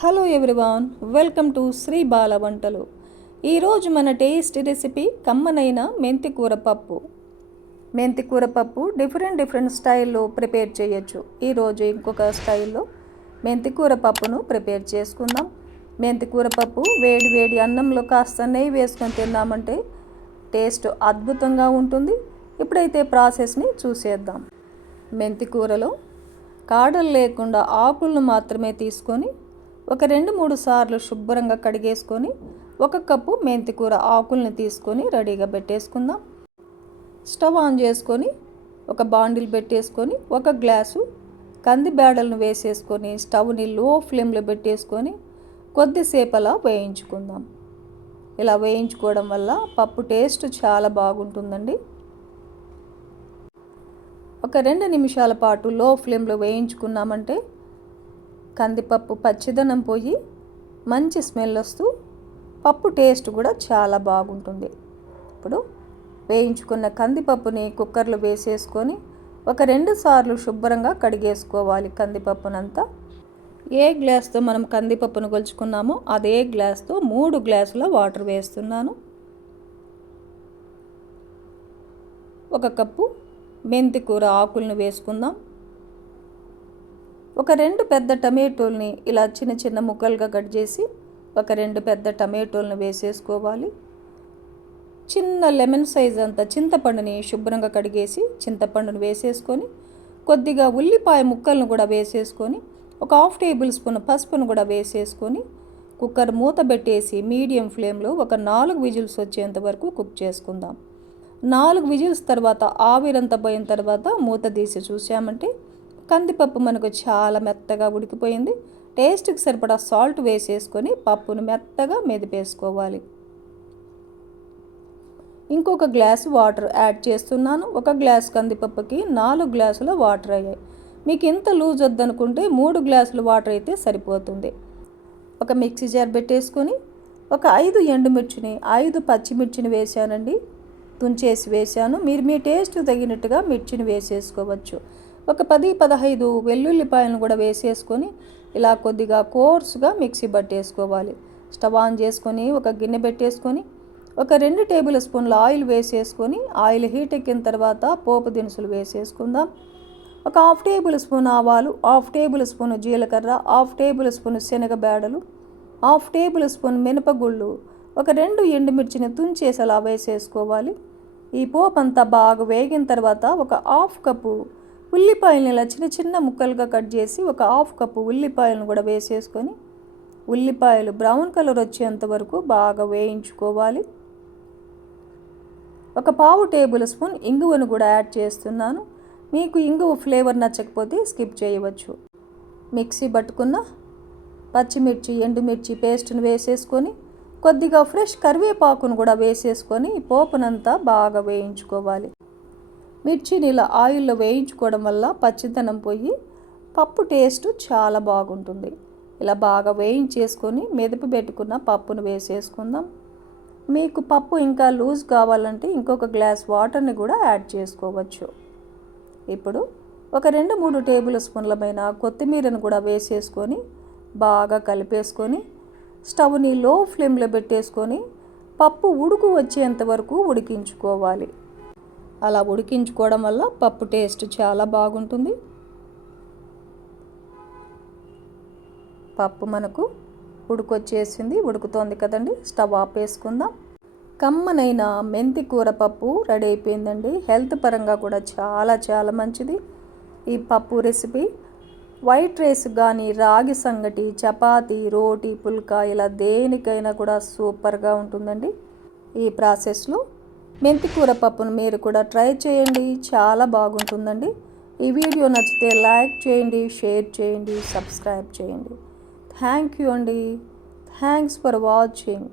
Hello everyone welcome to Sri Bala వంటలు ఈరోజు మన టేస్ట్ రెసిపీ కమ్మనైన మెంతికూర పప్పు. మెంతి కూర పప్పు డిఫరెంట్ డిఫరెంట్ స్టైల్లో ప్రిపేర్ చేయొచ్చు. ఈరోజు ఇంకొక స్టైల్లో మెంతి కూర పప్పును ప్రిపేర్ చేసుకుందాం. మెంతి కూర పప్పు వేడి వేడి అన్నంలో కాస్త నెయ్యి వేసుకొని తిన్నామంటే టేస్ట్ అద్భుతంగా ఉంటుంది. ఇప్పుడైతే ప్రాసెస్ని చూసేద్దాం. మెంతి కూరలో కాడలు లేకుండా ఆకులను మాత్రమే తీసుకొని ఒక రెండు మూడు సార్లు శుభ్రంగా కడిగేసుకొని ఒక కప్పు మెంతికూర ఆకుల్ని తీసుకొని రెడీగా పెట్టేసుకుందాం. స్టవ్ ఆన్ చేసుకొని ఒక బాండిల్ పెట్టేసుకొని ఒక గ్లాసు కంది బేడలను వేసేసుకొని స్టవ్ని లో ఫ్లేమ్లో పెట్టేసుకొని కొద్దిసేపు అలా వేయించుకుందాం. ఇలా వేయించుకోవడం వల్ల పప్పు టేస్ట్ చాలా బాగుంటుందండి. ఒక రెండు నిమిషాల పాటు లో ఫ్లేమ్లో వేయించుకున్నామంటే కందిపప్పు పచ్చిదనం పోయి మంచి స్మెల్ వస్తూ పప్పు టేస్ట్ కూడా చాలా బాగుంటుంది. ఇప్పుడు వేయించుకున్న కందిపప్పుని కుక్కర్లో వేసేసుకొని ఒక రెండు సార్లు శుభ్రంగా కడిగేసుకోవాలి కందిపప్పునంతా. ఏ గ్లాస్తో మనం కందిపప్పును కొలుచుకున్నామో అదే గ్లాస్తో మూడు గ్లాసుల వాటర్ వేస్తున్నాను. ఒక కప్పు మెంతికూర ఆకులను వేసుకుందాం. ఒక రెండు పెద్ద టమాటోల్ని ఇలా చిన్న చిన్న ముక్కలుగా కట్ చేసి ఒక రెండు పెద్ద టమేటోలను వేసేసుకోవాలి. చిన్న లెమన్ సైజ్ అంత చింతపండుని శుభ్రంగా కడిగేసి చింతపండును వేసేసుకొని కొద్దిగా ఉల్లిపాయ ముక్కలను కూడా వేసేసుకొని ఒక హాఫ్ టేబుల్ స్పూన్ పసుపును కూడా వేసేసుకొని కుక్కర్ మూత పెట్టేసి మీడియం ఫ్లేమ్లో ఒక నాలుగు విజిల్స్ వచ్చేంత వరకు కుక్ చేసుకుందాం. నాలుగు విజిల్స్ తర్వాత ఆవిరంతా పోయిన తర్వాత మూత తీసి చూసామంటే కందిపప్పు మనకు చాలా మెత్తగా ఉడికిపోయింది. టేస్ట్కి సరిపడా సాల్ట్ వేసేసుకొని పప్పును మెత్తగా మెదిపేసుకోవాలి. ఇంకొక గ్లాసు వాటర్ యాడ్ చేస్తున్నాను. ఒక గ్లాస్ కందిపప్పుకి నాలుగు గ్లాసుల వాటర్ అయ్యాయి. మీకు ఇంత లూజ్ వద్దనుకుంటే మూడు గ్లాసుల వాటర్ అయితే సరిపోతుంది. ఒక మిక్సీ జార్ పెట్టేసుకొని ఒక ఐదు ఎండుమిర్చిని ఐదు పచ్చిమిర్చిని వేసానండి తుంచేసి వేసాను మీరు మీ టేస్ట్ తగినట్టుగా మిర్చిని వేసేసుకోవచ్చు. ఒక పది పదహైదు వెల్లుల్లిపాయలను కూడా వేసేసుకొని ఇలా కొద్దిగా కోర్సుగా మిక్సీ పట్టేసుకోవాలి. స్టవ్ ఆన్ చేసుకొని ఒక గిన్నె పెట్టేసుకొని ఒక రెండు టేబుల్ స్పూన్ల ఆయిల్ వేసేసుకొని ఆయిల్ హీట్ ఎక్కిన తర్వాత పోపు దినుసులు వేసేసుకుందాం. ఒక హాఫ్ టేబుల్ స్పూన్ ఆవాలు హాఫ్ టేబుల్ స్పూన్ జీలకర్ర హాఫ్ టేబుల్ స్పూన్ శనగ బేడలు హాఫ్ టేబుల్ స్పూన్ మినపగుళ్ళు ఒక రెండు ఎండుమిర్చిని తుంచేసి అలా వేసేసుకోవాలి. ఈ పోపు అంతా బాగా వేగిన తర్వాత ఒక హాఫ్ కప్పు ఉల్లిపాయలను ఇలా చిన్న చిన్న ముక్కలుగా కట్ చేసి ఒక హాఫ్ కప్పు ఉల్లిపాయలను కూడా వేసేసుకొని ఉల్లిపాయలు బ్రౌన్ కలర్ వచ్చేంత వరకు బాగా వేయించుకోవాలి. ఒక పావు టేబుల్ స్పూన్ ఇంగువను కూడా యాడ్ చేస్తున్నాను. మీకు ఇంగువ ఫ్లేవర్ నచ్చకపోతే స్కిప్ చేయవచ్చు. మిక్సీ పట్టుకున్న పచ్చిమిర్చి ఎండుమిర్చి పేస్ట్ను వేసేసుకొని కొద్దిగా ఫ్రెష్ కరివేపాకును కూడా వేసేసుకొని పోపునంతా బాగా వేయించుకోవాలి. మిర్చిని ఇలా ఆయిల్లో వేయించుకోవడం వల్ల పచ్చిదనం పోయి పప్పు టేస్ట్ చాలా బాగుంటుంది. ఇలా బాగా వేయించేసుకొని మెదుపు పెట్టుకున్న పప్పును వేసేసుకుందాం. మీకు పప్పు ఇంకా లూజ్ కావాలంటే ఇంకొక గ్లాస్ వాటర్ని కూడా యాడ్ చేసుకోవచ్చు. ఇప్పుడు ఒక రెండు మూడు టేబుల్ స్పూన్లమైన కొత్తిమీరను కూడా వేసేసుకొని బాగా కలిపేసుకొని స్టవ్ని లో ఫ్లేమ్లో పెట్టేసుకొని పప్పు ఉడుకు వచ్చేంత వరకు ఉడికించుకోవాలి. అలా ఉడికించుకోవడం వల్ల పప్పు టేస్ట్ చాలా బాగుంటుంది. పప్పు మనకు ఉడుకొచ్చేసింది ఉడుకుతోంది కదండి. స్టవ్ ఆపేసుకుందాం కమ్మనైన మెంతి కూర పప్పు రెడీ అయిపోయిందండి. హెల్త్ పరంగా కూడా చాలా చాలా మంచిది. ఈ పప్పు రెసిపీ వైట్ రైస్ కానీ రాగి సంగటి చపాతి రోటీ పుల్కా ఇలా దేనికైనా కూడా సూపర్గా ఉంటుందండి. ఈ ప్రాసెస్లో మెంతికూర పప్పును మీరు కూడా ట్రై చేయండి. చాలా బాగుంటుందండి. ఈ వీడియో నచ్చితే లైక్ చేయండి షేర్ చేయండి సబ్స్క్రైబ్ చేయండి. థ్యాంక్ యూ అండి. Thanks for watching.